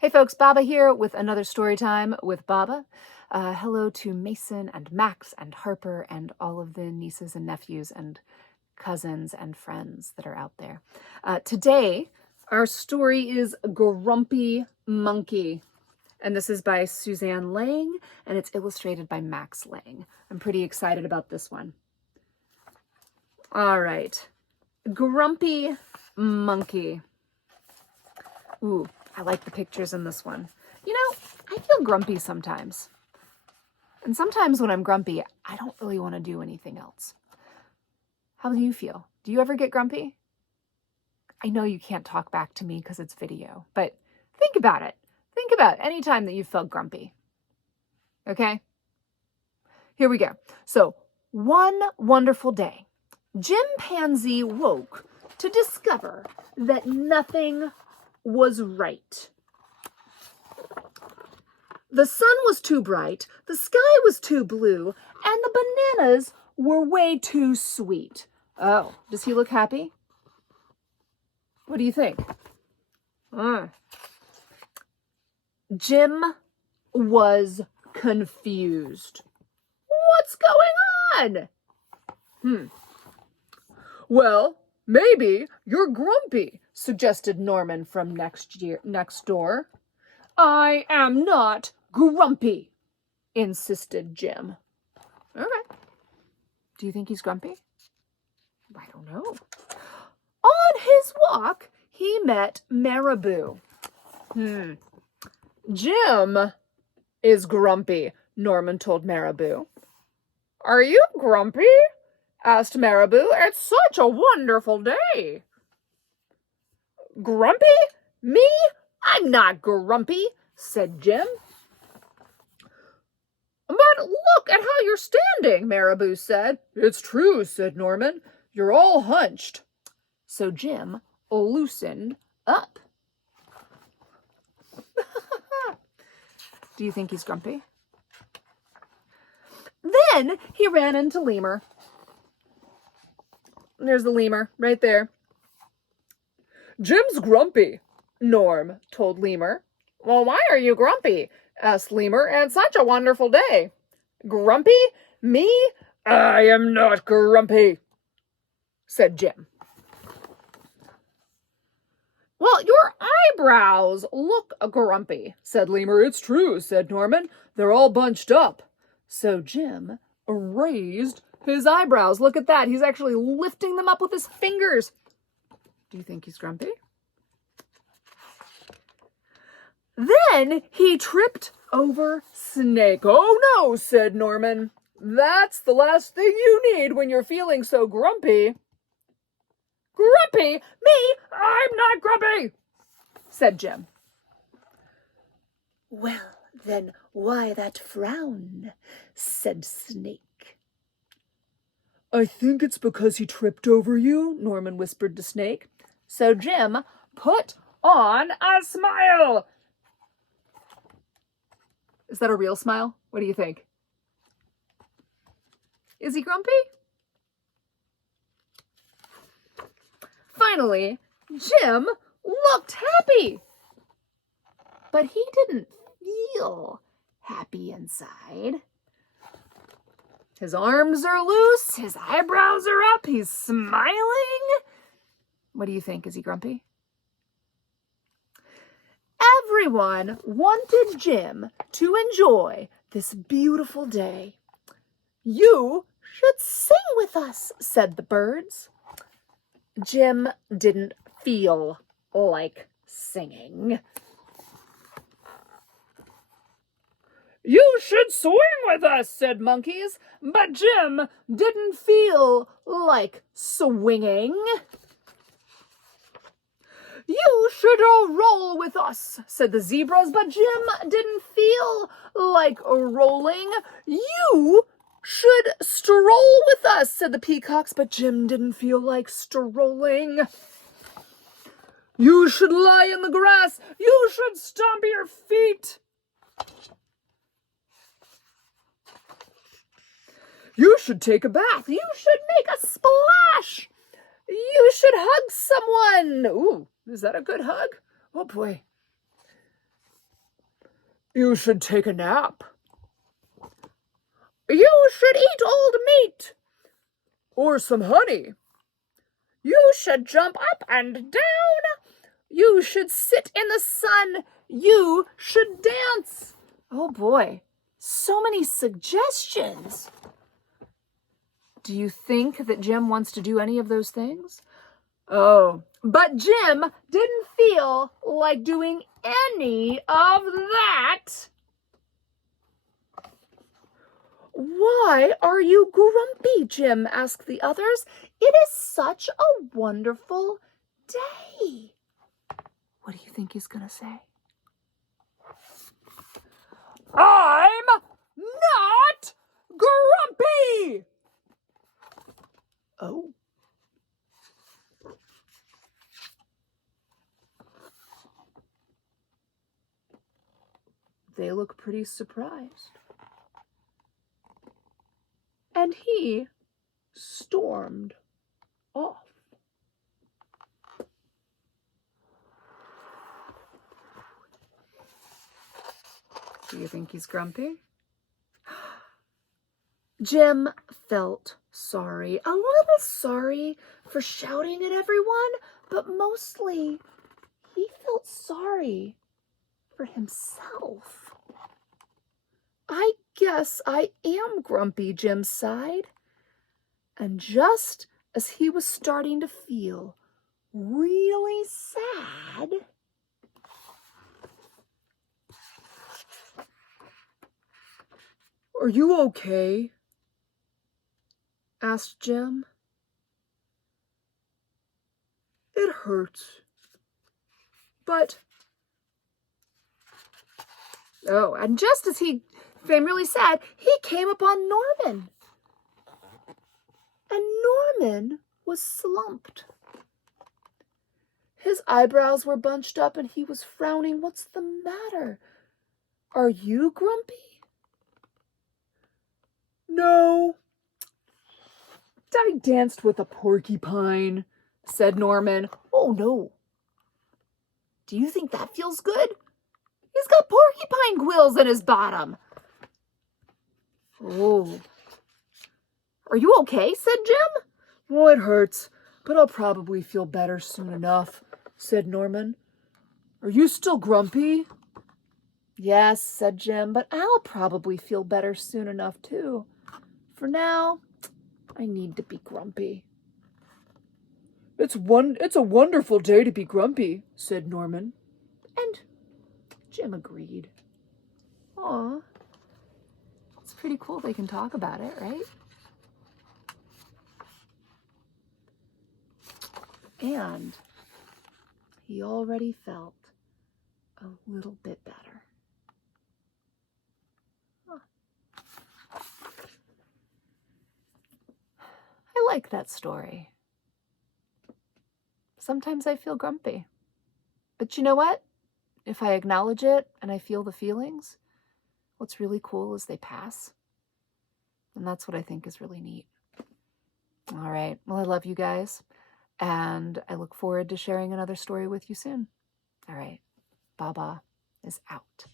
Hey folks, Baba here with another story time with Baba. Hello to Mason and Max and Harper and all of the nieces and nephews and cousins and friends that are out there. Today, our story is Grumpy Monkey. And this is by Suzanne Lang, and it's illustrated by Max Lang. I'm pretty excited about this one. All right. Grumpy Monkey. Ooh, I like the pictures in this one. You know, I feel grumpy sometimes. And sometimes when I'm grumpy, I don't really want to do anything else. How do you feel? Do you ever get grumpy? I know you can't talk back to me because it's video, but think about it. Think about any time that you felt grumpy. Okay? Here we go. So, one wonderful day, Chimpanzee woke to discover that nothing was right. The sun was too bright, the sky was too blue, and the bananas were way too sweet. Oh, does he look happy? What do you think? Jim was confused. What's going on? Well, maybe you're grumpy, suggested Norman from next door. I am not grumpy, insisted Jim. Okay. Do you think he's grumpy? I don't know. On his walk, he met Marabou. Jim is grumpy, Norman told Marabou. Are you grumpy? Asked Marabou. It's such a wonderful day. Grumpy? Me? I'm not grumpy, said Jim. But look at how you're standing, Marabou said. It's true, said Norman. You're all hunched. So Jim loosened up. Do you think he's grumpy? Then he ran into Lemur. There's the lemur, right there. Jim's grumpy, Norm told Lemur. Well, why are you grumpy? Asked Lemur. It's such a wonderful day. Grumpy? Me? I am not grumpy, said Jim. Well, your eyebrows look grumpy, said Lemur. It's true, said Norman. They're all bunched up. So Jim raised his eyebrows. Look at that. He's actually lifting them up with his fingers. Do you think he's grumpy? Then he tripped over Snake. Oh no, said Norman. That's the last thing you need when you're feeling so grumpy. Grumpy? Me? I'm not grumpy, said Jim. Well, then why that frown? Said Snake. I think it's because he tripped over you, Norman whispered to Snake. So Jim put on a smile. Is that a real smile? What do you think? Is he grumpy? Finally, Jim looked happy. But he didn't feel happy inside. His arms are loose, his eyebrows are up, he's smiling. What do you think? Is he grumpy? Everyone wanted Jim to enjoy this beautiful day. You should sing with us, said the birds. Jim didn't feel like singing. You should swing with us, said monkeys, but Jim didn't feel like swinging. You should all roll with us, said the zebras, but Jim didn't feel like rolling. You should stroll with us, said the peacocks, but Jim didn't feel like strolling. You should lie in the grass. You should stomp your feet. You should take a bath. You should make a splash. You should hug someone. Ooh, is that a good hug? Oh boy. You should take a nap. You should eat old meat. Or some honey. You should jump up and down. You should sit in the sun. You should dance. Oh boy, so many suggestions. Do you think that Jim wants to do any of those things? Oh, but Jim didn't feel like doing any of that. Why are you grumpy, Jim? Asked the others. It is such a wonderful day. What do you think he's going to say? I'm not grumpy. Oh. They look pretty surprised. And he stormed off. Do you think he's grumpy? Jim felt sorry, a little sorry for shouting at everyone, but mostly he felt sorry for himself. I guess I am grumpy, Jim sighed. And just as he was starting to feel really sad, "Are you okay?" asked Jim. "It hurts. But..." Oh, and just as he became really sad, he came upon Norman. And Norman was slumped. His eyebrows were bunched up and he was frowning. "What's the matter? Are you grumpy?" "No. I danced with a porcupine," said Norman. "Oh, no. Do you think that feels good? He's got porcupine quills in his bottom." "Oh. Are you okay?" said Jim. "Oh, it hurts, but I'll probably feel better soon enough," said Norman. "Are you still grumpy?" "Yes," said Jim, "but I'll probably feel better soon enough too. For now, I need to be grumpy." It's a wonderful day to be grumpy," said Norman. And Jim agreed. Aw, it's pretty cool they can talk about it, right? And he already felt a little bit better. Huh. I like that story. Sometimes I feel grumpy. But you know what? If I acknowledge it and I feel the feelings, what's really cool is they pass. And that's what I think is really neat. All right. Well, I love you guys. And I look forward to sharing another story with you soon. All right. Baba is out.